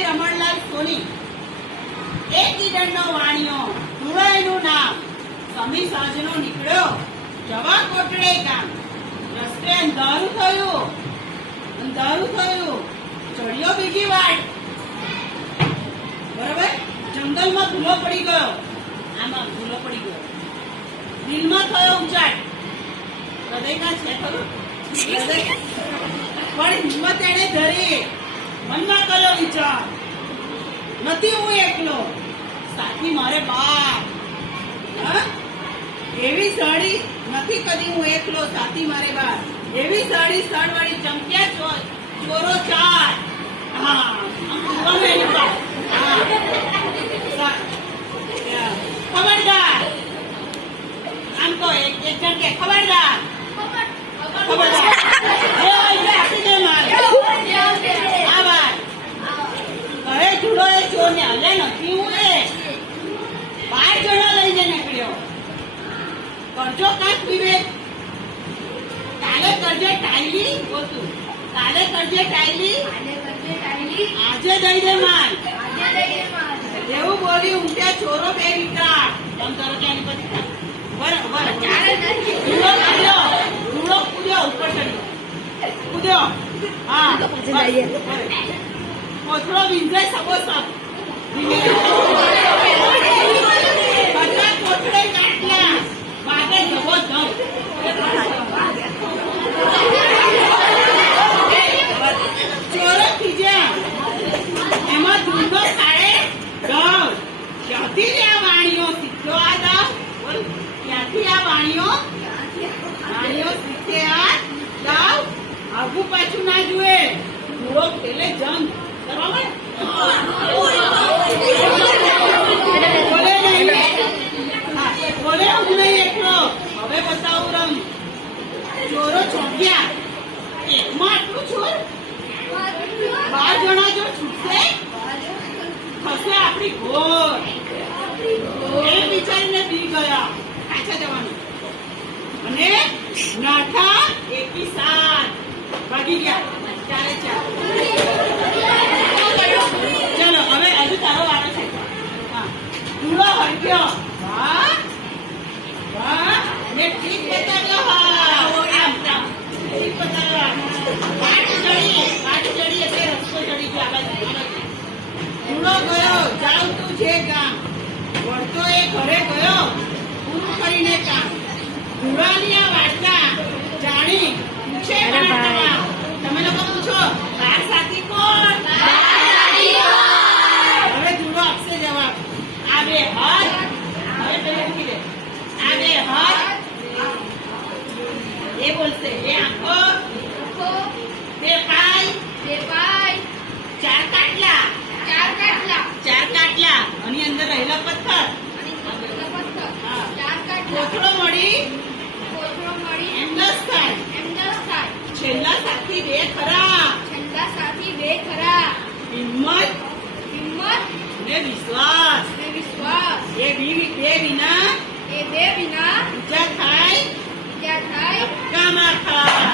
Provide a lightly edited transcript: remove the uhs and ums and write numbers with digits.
શ્રી રમણલાલ સોની એક ઈડનનો વાણિયો ધુરાઈનું નામ સમી સાંજનો નીકળ્યો જવા કોટડે ગામ રસ્તે અંધારું થયું ચડ્યો બીજી વાટ બરાબર જંગલમાં ભૂલો પડી ગયો દિલમાં થયો ઉચાટ હૃદયમાં છે ખરું હૃદય પણ હિંમત એને ધરી મનમાં કર્યો વિચાર નથી હું એકલો સાથી મારે બાપ એવી સાડી નથી કદી હું એકલો સાથી મારે બાપ એવી સાડી સળવાળી ચમક્યા ચોરો ચાર ખબરદાર આમ તો એક જણ કે ખબરદાર કરજો કાંક વિવેક કાલે કરજે ટાઈલી આજે દઈ દે માલ એવું બોલી ઊંઘ્યા ચોરો બે વિકરા એમ કરો કે એની પછી બરાબર ધૂળો કૂદ્યો ઉપર કૂદ્યો હા કોથળો વિંધાય સબો સબ કોથળે કાઢ્યા બાગે જવો જમ ચોરો ખીજ્યા એમાં ધૂંધો સાડે દવ ક્યાંથી આ વાણીઓ શીખ્યો આ દવ ક્યાંથી આ વાણીઓ શીખે આ દવ આગુ પાછું ના જુએ ધૂળો ખેલે જંગ બરાબર બોલે હું નહીં એકલો હવે બતાવું રંગ ચોરો ચોંક્યા એકમાં આટલું છોડ 12 જણા જો છૂટશે થશે આપણી ઘોર એ વિચારીને બી ગયા પાછા જવાનું અને નાઠા એકી સાત ભાગી ગયા ચારે ચાર ચલો હવે હજુ તારો વારો છે ધૂળો હળગ્યો વાહ ને ઠીક બતાવ્યો ઠીક બતાવ્યો પાટ ચડી એટલે રસ્તો ચડી ગયો ધૂળો ગયો જાવ તું જે ગામ વળતો એ ઘરે ગયો પૂરું કરીને કામ ધૂળાની આ વાર્તા જાણી પૂછે તમે લોકો પૂછો બાર સાથી કોણ હવે ધૂળો આપશે જવાબ આ બે હાથ હવે પેલું મૂકી દે આ બે હાથ એ બોલશે બે આંખો બે પાય ચાર કાટલા આની અંદર રહેલા પથ્થર કોથળો મળી એમ 10 થાય છેલ્લા સાથી બે ખરા હિંમત ને વિશ્વાસ એ બે વિના બીજા થાય કામ આખા